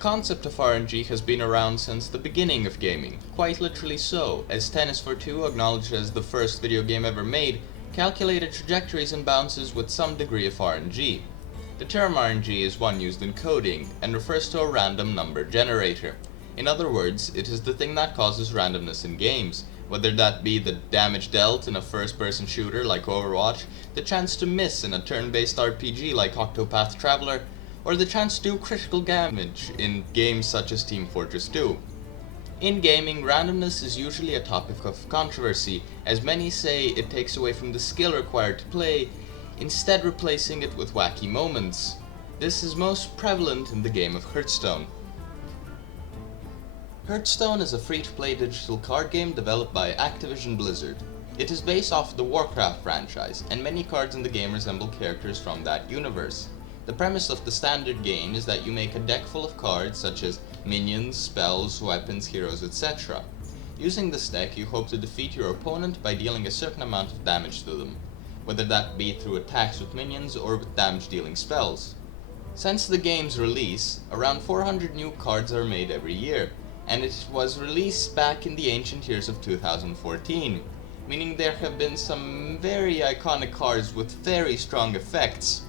concept of RNG has been around since the beginning of gaming, quite literally so, as Tennis for Two, acknowledged as the first video game ever made, calculated trajectories and bounces with some degree of RNG. The term RNG is one used in coding, and refers to a random number generator. In other words, it is the thing that causes randomness in games, whether that be the damage dealt in a first-person shooter like Overwatch, the chance to miss in a turn-based RPG like Octopath Traveler, or the chance to do critical damage in games such as Team Fortress 2. In gaming, randomness is usually a topic of controversy, as many say it takes away from the skill required to play, instead replacing it with wacky moments. This is most prevalent in the game of Hearthstone. Hearthstone is a free-to-play digital card game developed by Activision Blizzard. It is based off the Warcraft franchise, and many cards in the game resemble characters from that universe. The premise of the standard game is that you make a deck full of cards such as minions, spells, weapons, heroes, etc. Using this deck, you hope to defeat your opponent by dealing a certain amount of damage to them, whether that be through attacks with minions or with damage-dealing spells. Since the game's release, around 400 new cards are made every year, and it was released back in the ancient years of 2014, meaning there have been some very iconic cards with very strong effects.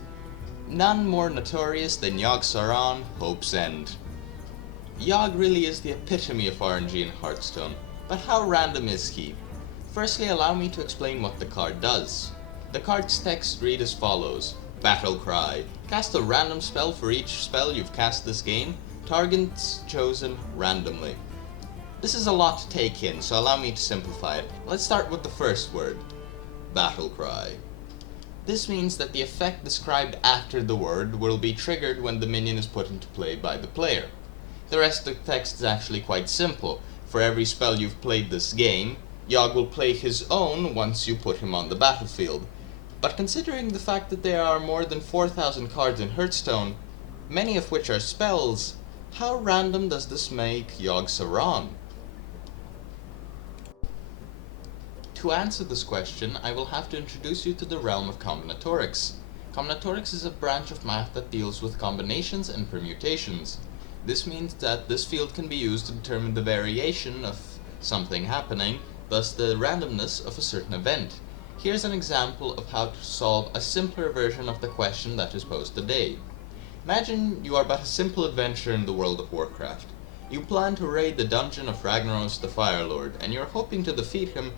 None more notorious than Yogg Saron, Hope's End. Yogg really is the epitome of RNG in Hearthstone, but how random is he? Firstly, allow me to explain what the card does. The card's text read as follows: Battle Cry. Cast a random spell for each spell you've cast this game, targets chosen randomly. This is a lot to take in, so allow me to simplify it. Let's start with the first word, Battle Cry. This means that the effect described after the word will be triggered when the minion is put into play by the player. The rest of the text is actually quite simple. For every spell you've played this game, Yogg will play his own once you put him on the battlefield. But considering the fact that there are more than 4,000 cards in Hearthstone, many of which are spells, how random does this make Yogg Saron? To answer this question, I will have to introduce you to the realm of combinatorics. Combinatorics is a branch of math that deals with combinations and permutations. This means that this field can be used to determine the variation of something happening, thus the randomness of a certain event. Here's an example of how to solve a simpler version of the question that is posed today. Imagine you are but a simple adventurer in the world of Warcraft. You plan to raid the dungeon of Ragnaros the Fire Lord, and you're hoping to defeat him,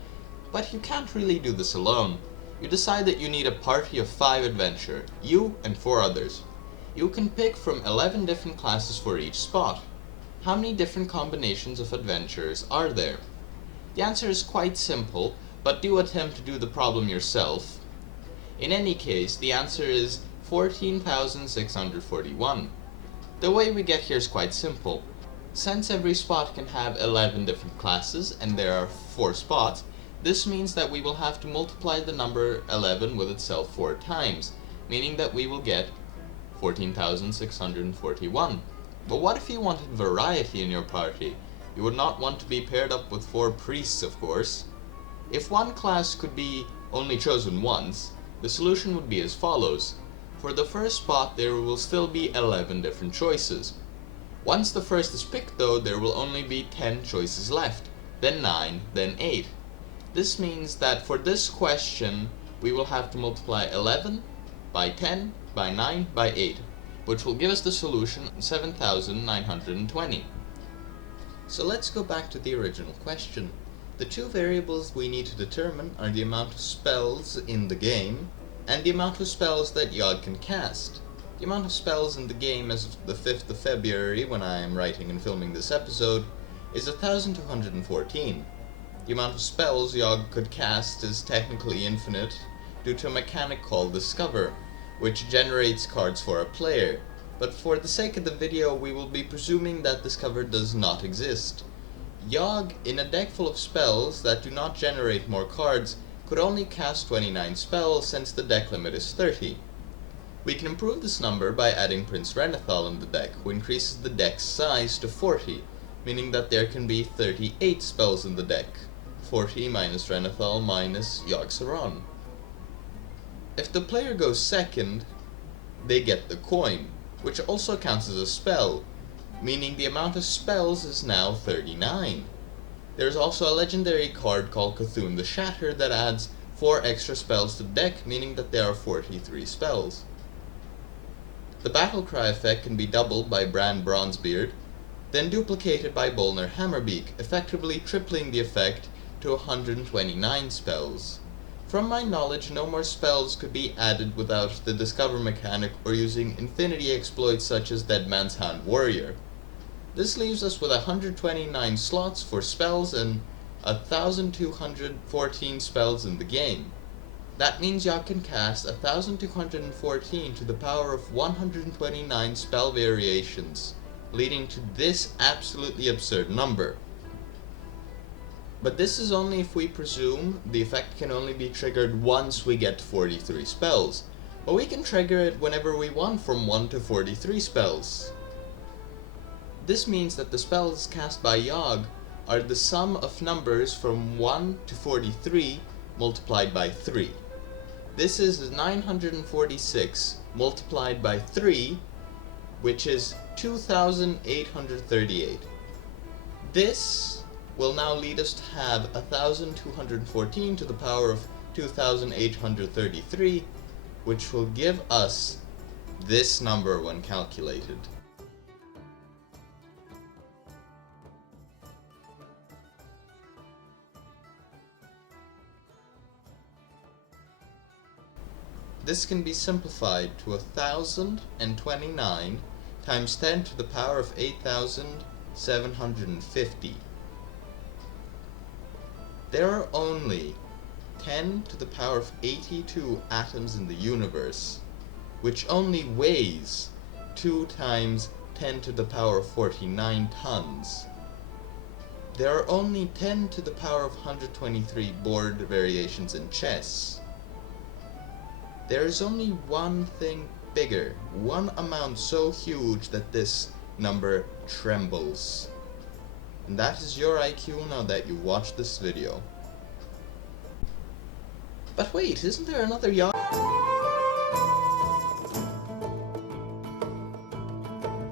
but you can't really do this alone. You decide that you need a party of 5 adventurers, you and 4 others. You can pick from 11 different classes for each spot. How many different combinations of adventurers are there? The answer is quite simple, but do attempt to do the problem yourself. In any case, the answer is 14,641. The way we get here is quite simple. Since every spot can have 11 different classes, and there are 4 spots, this means that we will have to multiply the number 11 with itself 4 times, meaning that we will get 14,641. But what if you wanted variety in your party? You would not want to be paired up with 4 priests, of course. If one class could be only chosen once, the solution would be as follows. For the first spot, there will still be 11 different choices. Once the first is picked though, there will only be 10 choices left, then 9, then 8. This means that for this question, we will have to multiply 11 by 10 by 9 by 8, which will give us the solution 7,920. So let's go back to the original question. The 2 variables we need to determine are the amount of spells in the game and the amount of spells that Yogg can cast. The amount of spells in the game as of the 5th of February, when I am writing and filming this episode, is 1,214. The amount of spells Yogg could cast is technically infinite due to a mechanic called Discover, which generates cards for a player, but for the sake of the video we will be presuming that Discover does not exist. Yogg, in a deck full of spells that do not generate more cards, could only cast 29 spells since the deck limit is 30. We can improve this number by adding Prince Renathal in the deck, who increases the deck's size to 40, meaning that there can be 38 spells in the deck. 40 minus Renathal minus Yogg Saron. If the player goes second, they get the coin, which also counts as a spell, meaning the amount of spells is now 39. There's also a legendary card called Cthulhu the Shatter that adds 4 extra spells to the deck, meaning that there are 43 spells. The battle cry effect can be doubled by Bran Bronzebeard, then duplicated by Bolner Hammerbeak, effectively tripling the effect to 129 spells. From my knowledge, no more spells could be added without the Discover mechanic or using infinity exploits such as Dead Man's Hand Warrior. This leaves us with 129 slots for spells and 1,214 spells in the game. That means y'all can cast 1,214 to the power of 129 spell variations, leading to this absolutely absurd number. But this is only if we presume the effect can only be triggered once we get to 43 spells, but we can trigger it whenever we want from 1 to 43 spells. This means that the spells cast by Yogg are the sum of numbers from 1 to 43 multiplied by 3. This is 946 multiplied by 3, which is 2,838. This will now lead us to have 1,214 to the power of 2,833, which will give us this number when calculated. This can be simplified to 1,029 times 10 to the power of 8,750. There are only 10 to the power of 82 atoms in the universe, which only weighs 2 times 10 to the power of 49 tons. There are only 10 to the power of 123 board variations in chess. There is only one thing bigger, one amount so huge that this number trembles. And that is your IQ now that you watched this video. But wait, isn't there another Yogg?